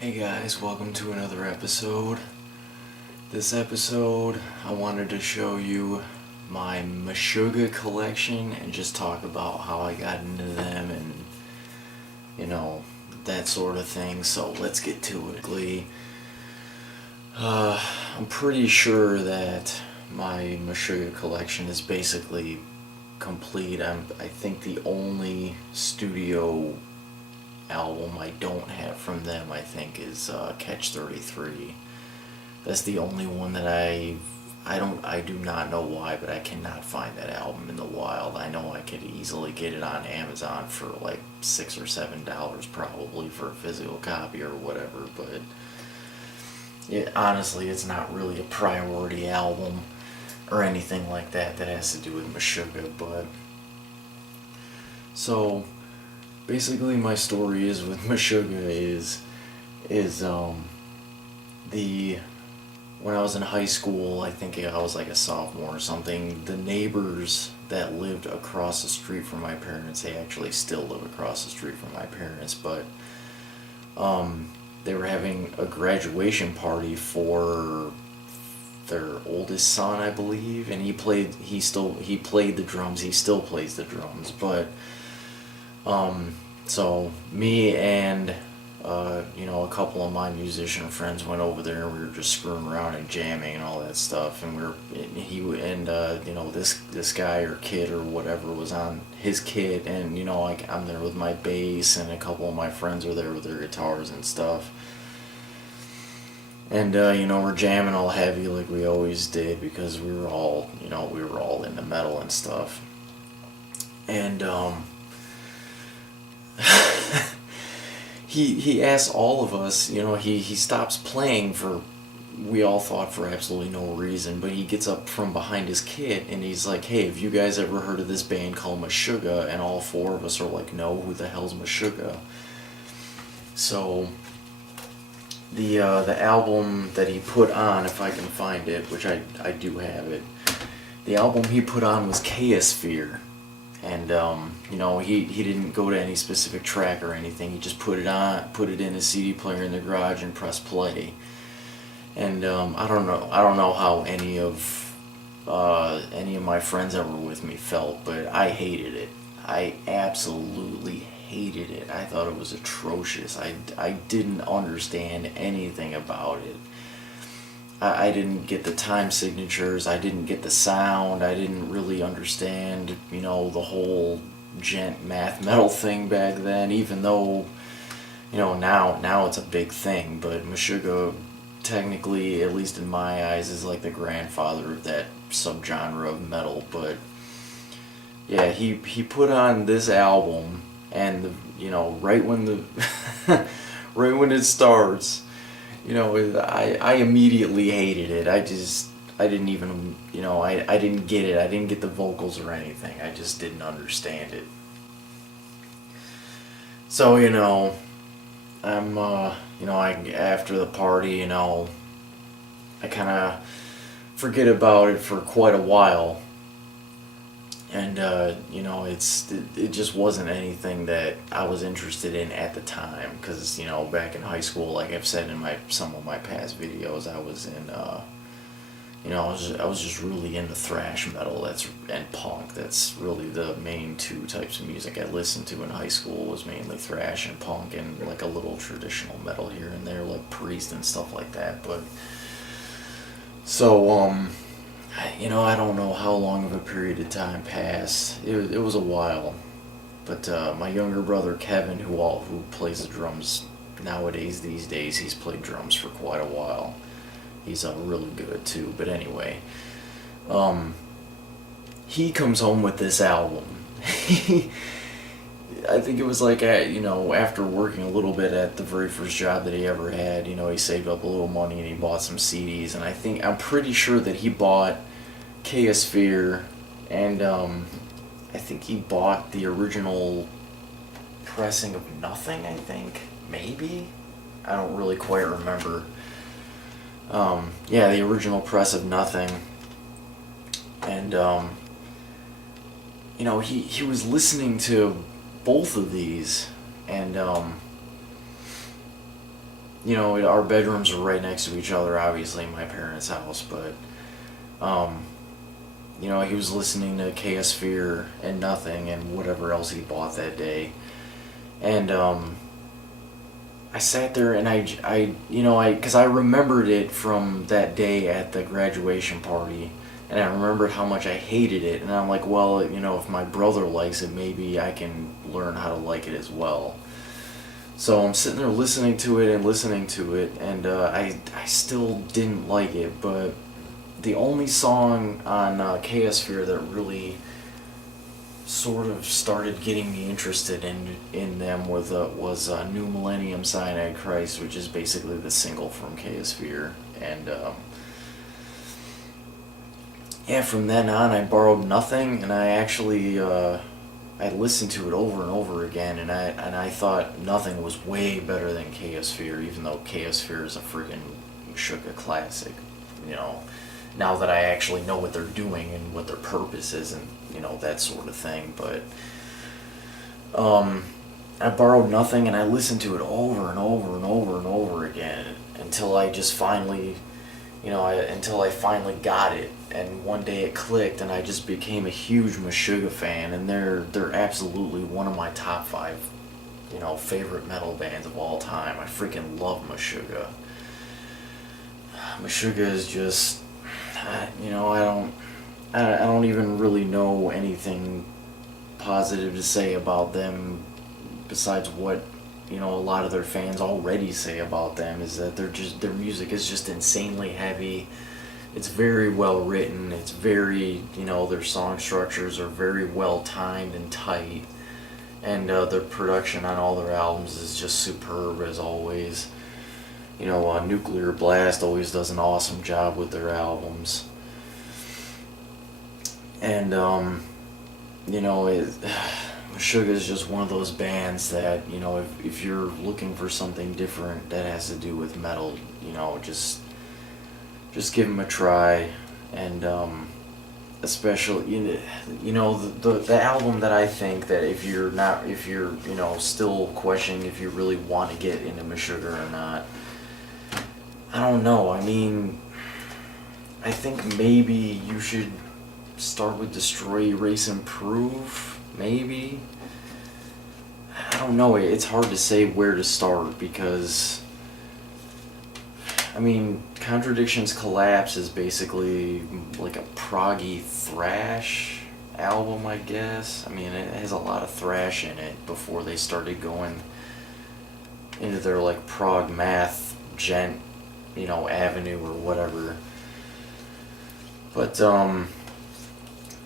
Hey guys, welcome to another episode. This episode, I wanted to show you my Meshuggah collection and just talk about how I got into them and, that sort of thing. So let's get to it. I'm pretty sure that my Meshuggah collection is basically complete. I think the only studio album I don't have from them, I think, is Catch 33. That's the only one that I do not know why, but I cannot find that album in the wild. I know I could easily get it on Amazon for like $6 or $7 probably for a physical copy or whatever, but honestly, it's not really a priority album or anything like that has to do with Meshuggah. But so basically my story is with Meshuggah is when I was in high school, I think I was like a sophomore or something, the neighbors that lived across the street from my parents, they actually still live across the street from my parents, but they were having a graduation party for their oldest son, I believe, and he played the drums, he still plays the drums, but so me and a couple of my musician friends went over there and we were just screwing around and jamming and all that stuff, and this guy or kid or whatever was on his kit, and I'm there with my bass and a couple of my friends are there with their guitars and stuff, and we're jamming all heavy like we always did because we were all into metal and stuff, and he asked all of us, he stops playing we all thought for absolutely no reason, but he gets up from behind his kit and he's like, hey, have you guys ever heard of this band called Meshuggah? And all four of us are like, no, who the hell's Meshuggah? So the album that he put on, if I can find it, which I do have it, the album he put on was Chaosphere. And he didn't go to any specific track or anything. He just put it in his CD player in the garage and pressed play. And I don't know how any of my friends that were with me felt, but I hated it. I absolutely hated it. I thought it was atrocious. I didn't understand anything about it. I didn't get the time signatures, I didn't get the sound, I didn't really understand, the whole djent math metal thing back then, even though, now it's a big thing, but Meshuggah, technically, at least in my eyes, is like the grandfather of that subgenre of metal. But yeah, he put on this album, and right when right when it starts, I immediately hated it. I didn't even, I didn't get it. I didn't get the vocals or anything. I just didn't understand it. So, I'm, after the party, I kind of forget about it for quite a while. And, it just wasn't anything that I was interested in at the time. Because, back in high school, like I've said in some of my past videos, I was in, I was just really into thrash metal and punk. That's really the main two types of music I listened to in high school, was mainly thrash and punk, and like a little traditional metal here and there, like Priest and stuff like that. But, so, I don't know how long of a period of time passed. It was a while, but my younger brother Kevin, who plays the drums these days, he's played drums for quite a while. He's really good too. But anyway, he comes home with this album. I think it was like after working a little bit at the very first job that he ever had, he saved up a little money and he bought some CDs, and I'm pretty sure that he bought Chaosphere, and I think he bought the original pressing of Nothing, I think, maybe? I don't really quite remember. The original press of Nothing, and he was listening to both of these, and you know, our bedrooms are right next to each other, obviously, in my parents' house, but, you know, he was listening to Chaosphere and Nothing and whatever else he bought that day. And, I sat there and because I remembered it from that day at the graduation party, and I remembered how much I hated it, and I'm like, well, you know, if my brother likes it, maybe I can learn how to like it as well. So I'm sitting there listening to it, and I still didn't like it, but the only song on Chaosphere that really sort of started getting me interested in them was New Millennium Cyanide Christ, which is basically the single from Chaosphere. And yeah, from then on I borrowed Nothing, and I actually I listened to it over and over again, and I thought Nothing was way better than Chaosphere, even though Chaosphere is a freaking Meshuggah classic, you know. Now that I actually know what they're doing and what their purpose is, and you know, that sort of thing. But I borrowed Nothing, and I listened to it over and over and over and over again until I just finally, you know, until I finally got it. And one day it clicked, and I just became a huge Meshuggah fan, and they're absolutely one of my top 5, you know, favorite metal bands of all time. I freaking love Meshuggah. Meshuggah is just, you know, I don't even really know anything positive to say about them besides what, you know, a lot of their fans already say about them, is that their music is just insanely heavy. It's very well written. It's very, you know, their song structures are very well timed and tight, and their production on all their albums is just superb as always. You know, Nuclear Blast always does an awesome job with their albums. And, you know, Meshuggah is just one of those bands that, you know, if you're looking for something different that has to do with metal, you know, just give them a try. And, especially, you know, the album that I think that if you're, you know, still questioning if you really want to get into Meshuggah or not, I don't know. I mean, I think maybe you should start with Destroy, Erase, Improve, maybe. I don't know. It's hard to say where to start because, I mean, Contradictions Collapse is basically like a proggy thrash album, I guess. I mean, it has a lot of thrash in it before they started going into their like prog math djent, you know, avenue or whatever. But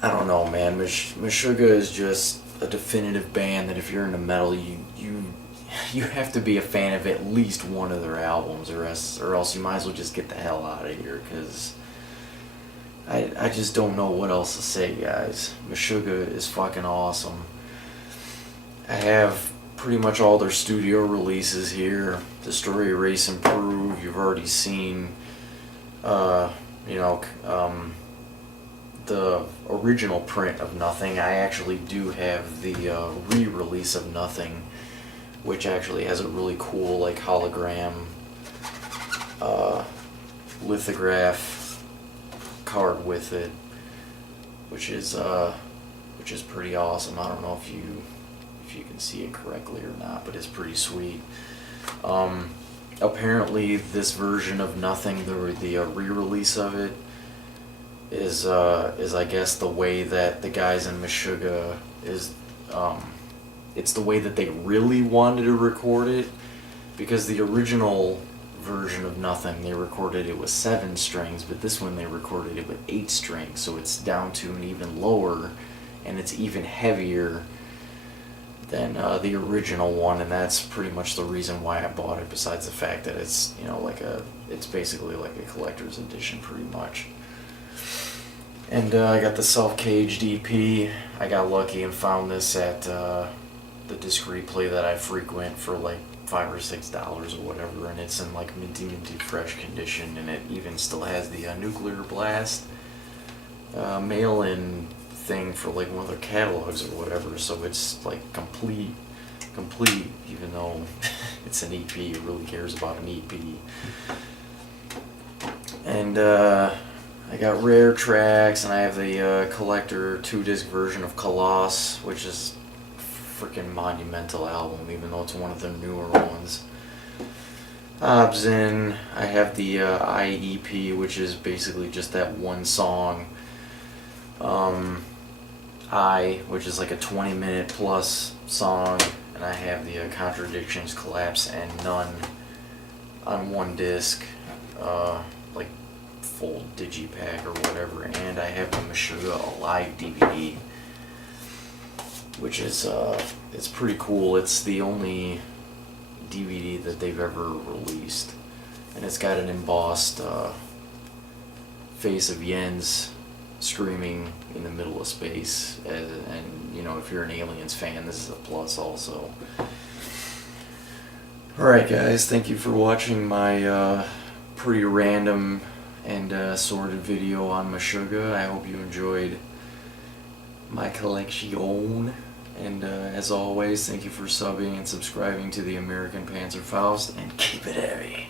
I don't know, man. Meshuggah is just a definitive band that if you're into metal, you have to be a fan of at least one of their albums, or else you might as well just get the hell out of here, because I just don't know what else to say, guys. Meshuggah is fucking awesome. I have pretty much all their studio releases here. Destroy, Erase, Improve, you've already seen. You know, the original print of Nothing. I actually do have the re-release of Nothing, which actually has a really cool like hologram lithograph card with it, which is pretty awesome. I don't know if you can see it correctly or not, but it's pretty sweet. Apparently this version of Nothing, the re-release of it, is I guess the way that the guys in Meshuggah is, it's the way that they really wanted to record it, because the original version of Nothing, they recorded it with 7 strings, but this one they recorded it with 8 strings, so it's down to an even lower, and it's even heavier than the original one, and that's pretty much the reason why I bought it, besides the fact that it's, you know, it's basically like a collector's edition pretty much. And I got the self-caged EP. I got lucky and found this at the disc replay that I frequent for like $5 or $6 or whatever, and it's in like minty fresh condition, and it even still has the Nuclear Blast mail-in thing for like one of their catalogs or whatever, so it's like complete complete, even though it's an EP. It really cares about an EP. And I got rare tracks, and I have the collector 2-disc version of Colossus, which is a freaking monumental album, even though it's one of the newer ones. Obzin, I have the IEP, which is basically just that one song. Which is like a 20-minute plus song, and I have the Contradictions, Collapse, and None on one disc, like full digipack or whatever, and I have the Meshuggah Alive DVD, which is it's pretty cool. It's the only DVD that they've ever released, and it's got an embossed face of Jens screaming in the middle of space, and you know, if you're an Aliens fan, this is a plus also. Alright guys, thank you for watching my pretty random and sorted video on Meshuggah. I hope you enjoyed my collection, and as always, thank you for subbing and subscribing to the American Panzerfaust, and keep it heavy.